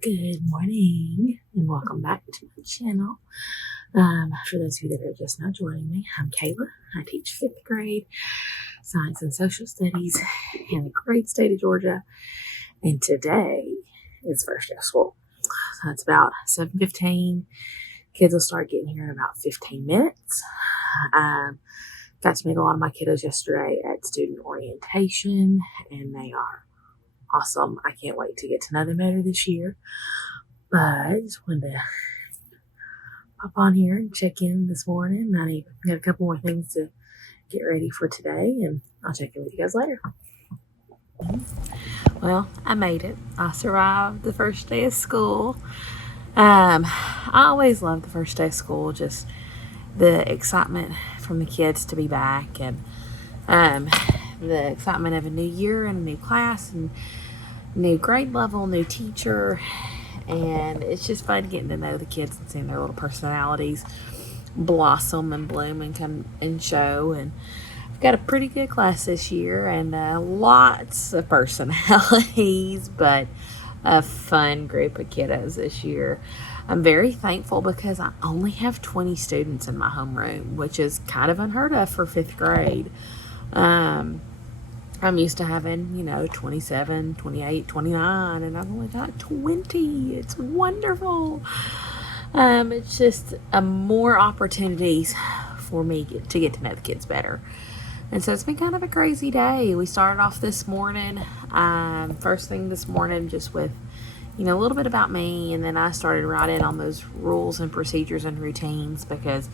Good morning and welcome back to my channel. For those of you that are just now joining me, I'm Kayla. I teach fifth grade science and social studies in the great state of Georgia, and today is first day of school. So it's about 7:15. Kids will start getting here in about 15 minutes. Got to meet a lot of my kiddos yesterday at student orientation, and they are awesome. I can't wait to get to know them better this year. But I just wanted to pop on here and check in this morning. I got a couple more things to get ready for today, and I'll check in with you guys later. Well, I made it. I survived the first day of school. I always love the first day of school, just the excitement from the kids to be back, and the excitement of a new year and a new class and new grade level, new teacher. And it's just fun getting to know the kids and seeing their little personalities blossom and bloom and come and show. And I've got a pretty good class this year, and lots of personalities, but a fun group of kiddos this year. I'm very thankful because I only have 20 students in my homeroom, which is kind of unheard of for fifth grade. I'm used to having, 27, 28, 29, and I've only got 20. It's wonderful. It's just more opportunities for me to get to know the kids better. And so it's been kind of a crazy day. We started off this morning, first thing this morning, just with, a little bit about me, and then I started writing on those rules and procedures and routines, because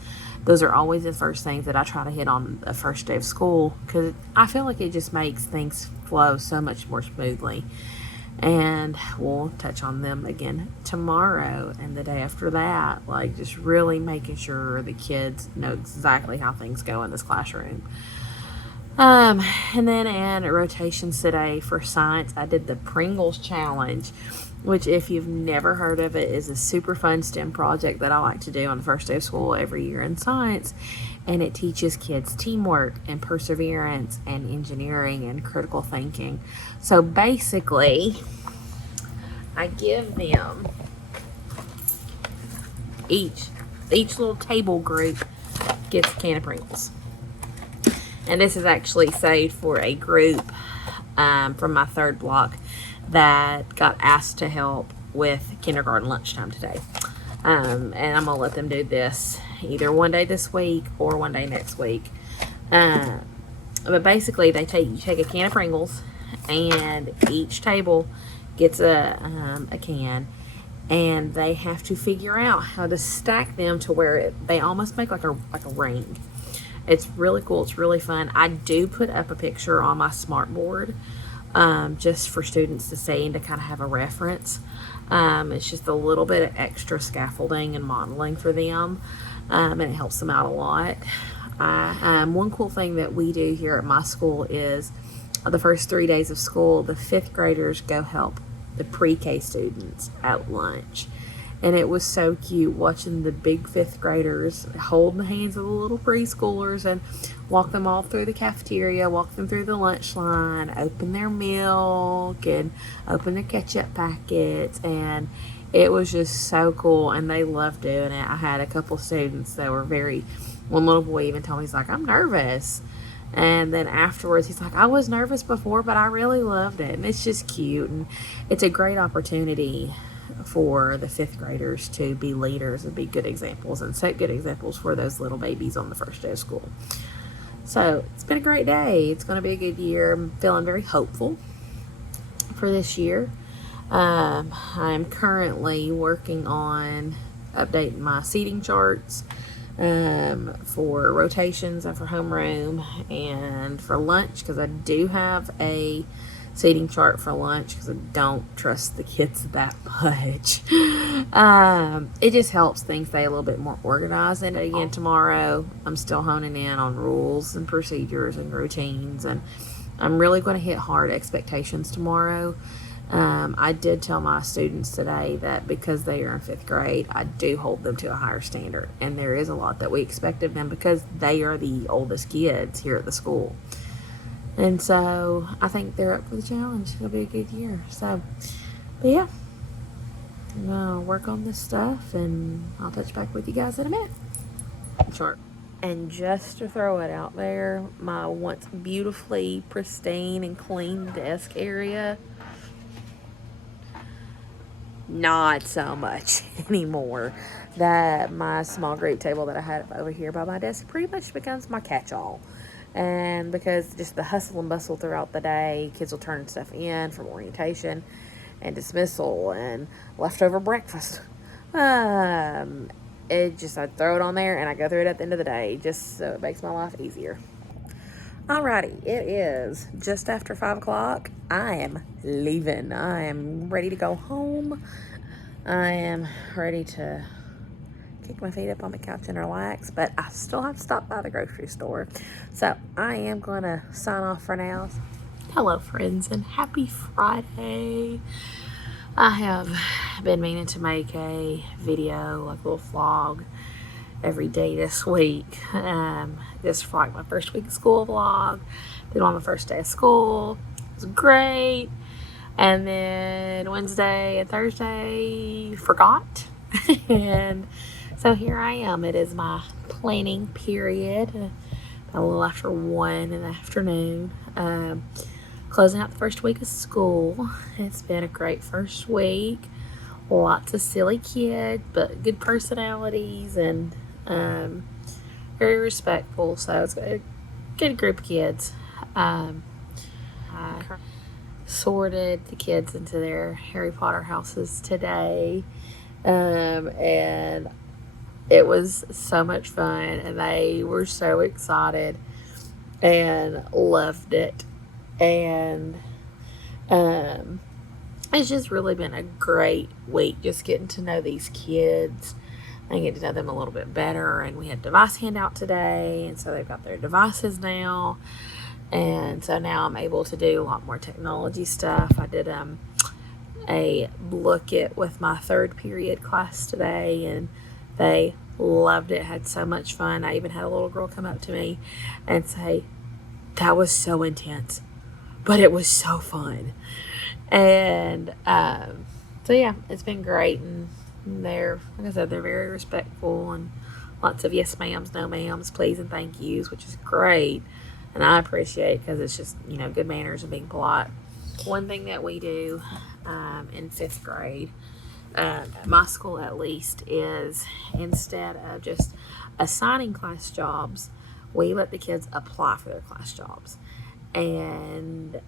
those are always the first things that I try to hit on the first day of school, because I feel like it just makes things flow so much more smoothly. And we'll touch on them again tomorrow and the day after that, like just really making sure the kids know exactly how things go in this classroom. And then in rotations today for science, I did the Pringles Challenge, which, if you've never heard of it, is a super fun STEM project that I like to do on the first day of school every year in science. And it teaches kids teamwork and perseverance and engineering and critical thinking. So basically, I give them each little table group gets a can of Pringles. And this is actually saved for a group from my third block that got asked to help with kindergarten lunchtime today. And I'm going to let them do this either one day this week or one day next week. But basically, you take a can of Pringles, and each table gets a can, and they have to figure out how to stack them to where they almost make like a ring. It's really cool. It's really fun. I do put up a picture on my smart board just for students to see and to kind of have a reference. It's just a little bit of extra scaffolding and modeling for them, and it helps them out a lot. One cool thing that we do here at my school is the first 3 days of school, the fifth graders go help the pre-K students at lunch. And it was so cute watching the big fifth graders hold the hands of the little preschoolers and walk them all through the cafeteria, walk them through the lunch line, open their milk and open their ketchup packets. And it was just so cool, and they loved doing it. I had a couple students that were one little boy even told me, he's like, I'm nervous. And then afterwards, he's like, I was nervous before, but I really loved it. And it's just cute, and it's a great opportunity for the fifth graders to be leaders and be good examples and set good examples for those little babies on the first day of school. So it's been a great day. It's going to be a good year. I'm feeling very hopeful for this year. I'm currently working on updating my seating charts for rotations and for homeroom and for lunch, because I do have a seating chart for lunch because I don't trust the kids that much. It just helps things stay a little bit more organized. And again, tomorrow I'm still honing in on rules and procedures and routines, and I'm really going to hit hard expectations tomorrow. I did tell my students today that because they are in fifth grade, I do hold them to a higher standard, and there is a lot that we expect of them because they are the oldest kids here at the school. And so I think they're up for the challenge. It'll be a good year. So, but yeah, gonna work on this stuff, and I'll touch back with you guys in a minute. Sure. And just to throw it out there, my once beautifully pristine and clean desk area, not so much anymore. That my small group table that I had over here by my desk pretty much becomes my catch-all. And because just the hustle and bustle throughout the day, kids will turn stuff in from orientation and dismissal and leftover breakfast. It just, I throw it on there and I go through it at the end of the day just so it makes my life easier. Alrighty, it is just after 5 o'clock. I am leaving. I am ready to go home. I am ready to kick my feet up on the couch and relax, but I still have to stop by the grocery store. So I am going to sign off for now. Hello, friends, and happy Friday. I have been meaning to make a video, like a little vlog, every day this week. This for like my first week of school vlog. Did on my first day of school. It was great. And then Wednesday and Thursday, forgot. And so here I am. It is my planning period. A little after 1 in the afternoon. Closing out the first week of school. It's been a great first week. Lots of silly kids, but good personalities and very respectful. So it's a good group of kids. I sorted the kids into their Harry Potter houses today. And it was so much fun, and they were so excited and loved it. And it's just really been a great week, just getting to know these kids and getting to know them a little bit better. And we had device handout today, and so they've got their devices now, and so now I'm able to do a lot more technology stuff. I did a look at with my third period class today, and they loved it, had so much fun. I even had a little girl come up to me and say, "That was so intense, but it was so fun." And so yeah, it's been great. And they're, like I said, they're very respectful, and lots of yes ma'ams, no ma'ams, please and thank yous, which is great. And I appreciate, because it's just, you know, good manners and being polite. One thing that we do in 5th grade, at my school at least, is instead of just assigning class jobs, we let the kids apply for their class jobs. And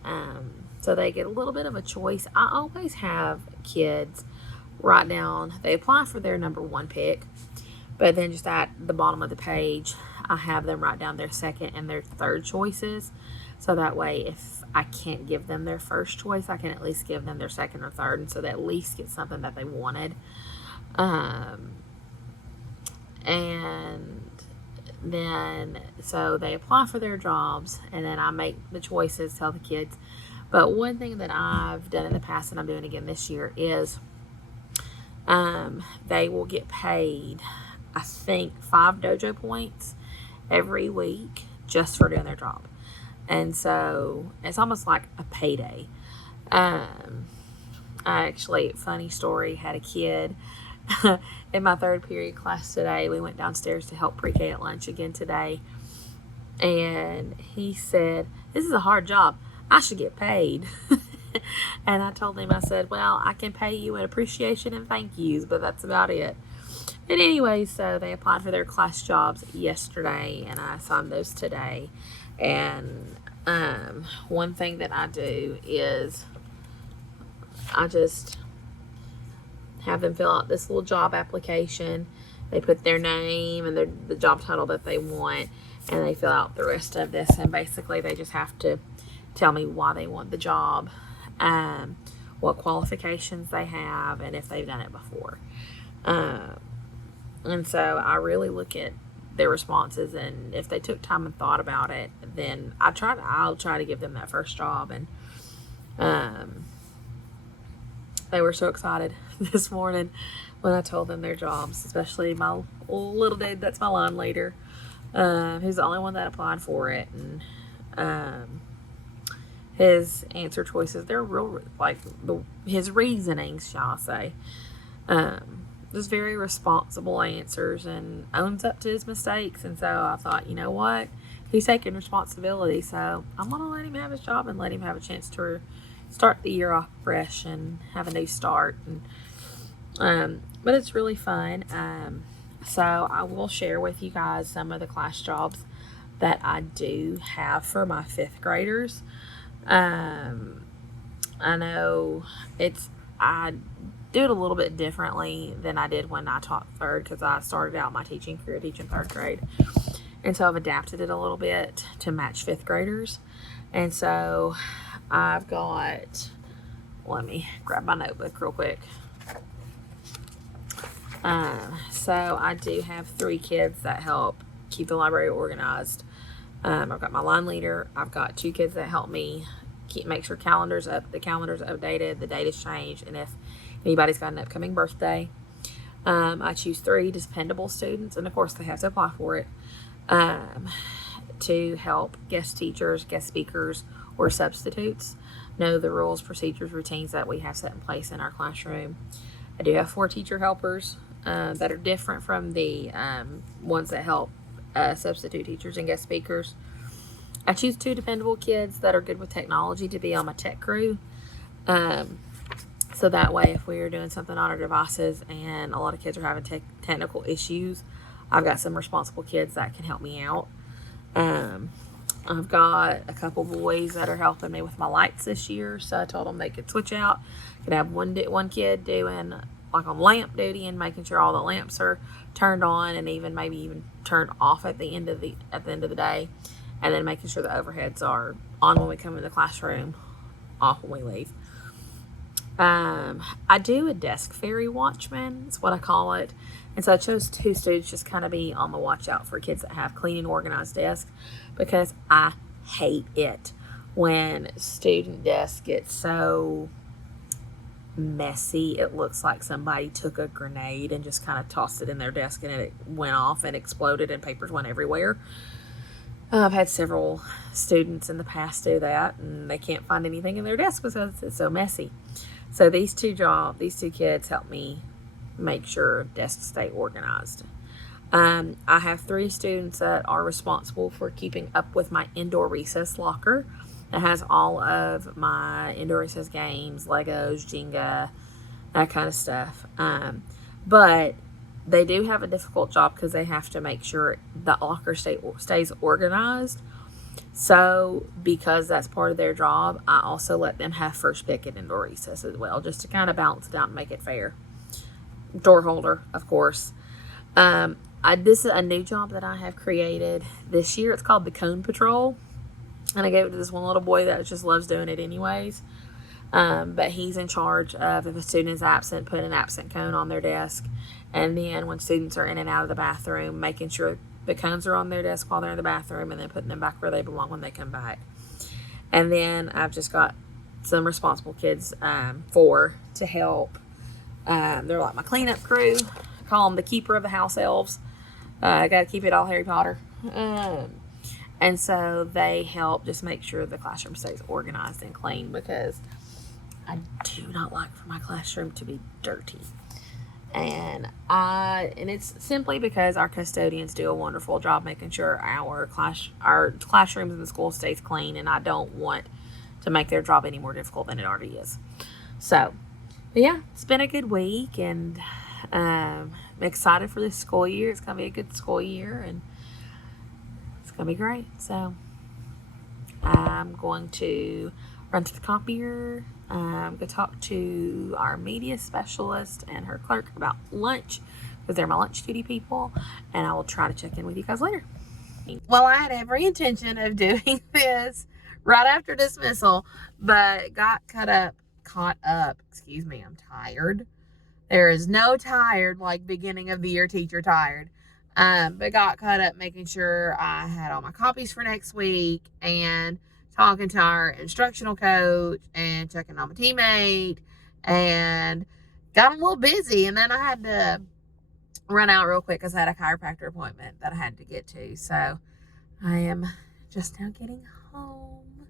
so they get a little bit of a choice. I always have kids write down, they apply for their number 1 pick, but then just at the bottom of the page, I have them write down their second and their third choices. So that way, if I can't give them their first choice, I can at least give them their second or third, and so they at least get something that they wanted. And then, so they apply for their jobs, and then I make the choices, tell the kids. But one thing that I've done in the past, and I'm doing again this year, is they will get paid, I think, 5 dojo points every week just for doing their job. And so it's almost like a payday. I actually, funny story, had a kid in my third period class today. We went downstairs to help pre-K at lunch again today. And he said, "This is a hard job. I should get paid." And I told him, I said, "Well, I can pay you an appreciation and thank yous, but that's about it." But anyway, so they applied for their class jobs yesterday, and I assigned those today. And one thing that I do is I just have them fill out this little job application. They put their name and the job title that they want, and they fill out the rest of this. And basically, they just have to tell me why they want the job, what qualifications they have, and if they've done it before. And so I really look at their responses, and if they took time and thought about it, then I'll try to give them that first job. And they were so excited this morning when I told them their jobs, especially my little dude that's my line leader. He's the only one that applied for it, and his answer choices, they're real, like his reasonings, shall I say, Just very responsible answers and owns up to his mistakes. And so I thought, you know what? He's taking responsibility, so I'm going to let him have his job and let him have a chance to start the year off fresh and have a new start. And but it's really fun. So I will share with you guys some of the class jobs that I do have for my fifth graders. I know I do it a little bit differently than I did when I taught third, because I started out my teaching career teaching third grade. And so I've adapted it a little bit to match fifth graders. And so I've got, let me grab my notebook real quick. So I do have 3 kids that help keep the library organized. I've got my line leader. I've got 2 kids that help me make sure the calendar's updated, the date is changed, and if anybody's got an upcoming birthday. I choose 3 dependable students, and of course they have to apply for it, to help guest teachers, guest speakers, or substitutes know the rules, procedures, routines that we have set in place in our classroom. I do have 4 teacher helpers that are different from the ones that help substitute teachers and guest speakers. I choose 2 dependable kids that are good with technology to be on my tech crew. So that way, if we are doing something on our devices and a lot of kids are having technical issues, I've got some responsible kids that can help me out. I've got a couple boys that are helping me with my lights this year, so I told them they could switch out. Could have one kid doing like on lamp duty and making sure all the lamps are turned on, and maybe even turned off at the end of the day, and then making sure the overheads are on when we come in the classroom, off when we leave. I do a desk fairy watchman, is what I call it. And so I chose 2 students just kind of be on the watch out for kids that have clean and organized desks, because I hate it when student desks get so messy. It looks like somebody took a grenade and just kind of tossed it in their desk, and it went off and exploded and papers went everywhere. I've had several students in the past do that, and they can't find anything in their desk because it's so messy. So these two kids help me make sure desks stay organized. I have 3 students that are responsible for keeping up with my indoor recess locker. It has all of my indoor recess games, Legos, Jenga, that kind of stuff. But they do have a difficult job because they have to make sure the locker stays organized. So because that's part of their job, I also let them have first pick at indoor recess as well, just to kind of balance it out and make it fair. Door holder, of course. This is a new job that I have created this year. It's called the Cone Patrol. And I gave it to this one little boy that just loves doing it anyways. But he's in charge of, if a student is absent, put an absent cone on their desk. And then when students are in and out of the bathroom, making sure the cones are on their desk while they're in the bathroom, and then putting them back where they belong when they come back. And then I've just got some responsible kids, 4 to help. They're like my cleanup crew. I call them the keeper of the house elves. I got to keep it all Harry Potter. And so they help just make sure the classroom stays organized and clean, because I do not like for my classroom to be dirty. And it's simply because our custodians do a wonderful job making sure our classrooms in the school stays clean, and I don't want to make their job any more difficult than it already is. So, but yeah, it's been a good week, and I'm excited for this school year. It's going to be a good school year, and it's going to be great. So I'm going to run to the copier. I'm going to talk to our media specialist and her clerk about lunch, because they're my lunch duty people, and I will try to check in with you guys later. Well, I had every intention of doing this right after dismissal, but got caught up. Excuse me, I'm tired. There is no tired like beginning of the year teacher tired. But got caught up making sure I had all my copies for next week, and talking to our instructional coach and checking on my teammate, and got a little busy. And then I had to run out real quick because I had a chiropractor appointment that I had to get to. So I am just now getting home.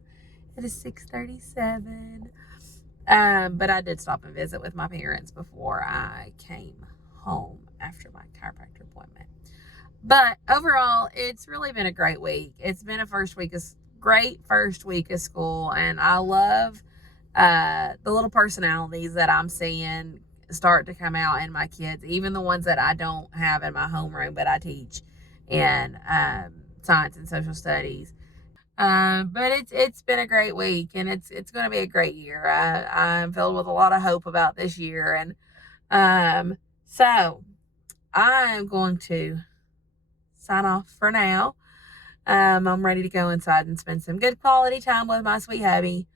It is 6:37. But I did stop and visit with my parents before I came home after my chiropractor appointment. But overall, it's really been a great week. It's been a great first week of school, and I love the little personalities that I'm seeing start to come out in my kids, even the ones that I don't have in my homeroom, but I teach in science and social studies. But it's been a great week, and it's going to be a great year. I'm filled with a lot of hope about this year, and so I'm going to sign off for now. I'm ready to go inside and spend some good quality time with my sweet hubby.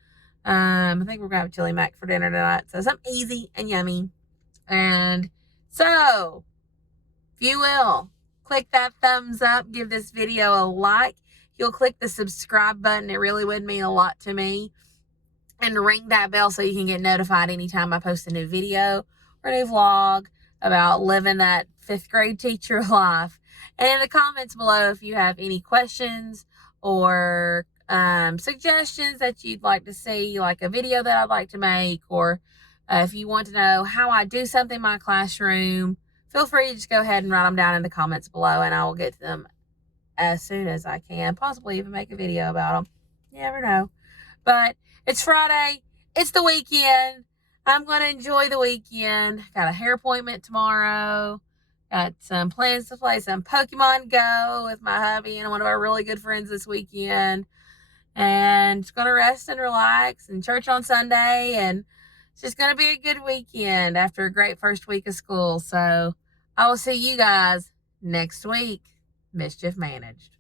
I think we're gonna have chili mac for dinner tonight, so something easy and yummy. And so, if you will, click that thumbs up, give this video a like. You'll click the subscribe button. It really would mean a lot to me. And ring that bell so you can get notified anytime I post a new video or a new vlog about living that 5th grade teacher life. And in the comments below, if you have any questions or suggestions that you'd like to see, like a video that I'd like to make, or if you want to know how I do something in my classroom, feel free to just go ahead and write them down in the comments below, and I will get to them as soon as I can, possibly even make a video about them. You never know. But it's Friday. It's the weekend. I'm going to enjoy the weekend. Got a hair appointment tomorrow. Got some plans to play some Pokemon Go with my hubby and one of our really good friends this weekend. And just going to rest and relax, and church on Sunday. And it's just going to be a good weekend after a great first week of school. So I will see you guys next week. Mischief managed.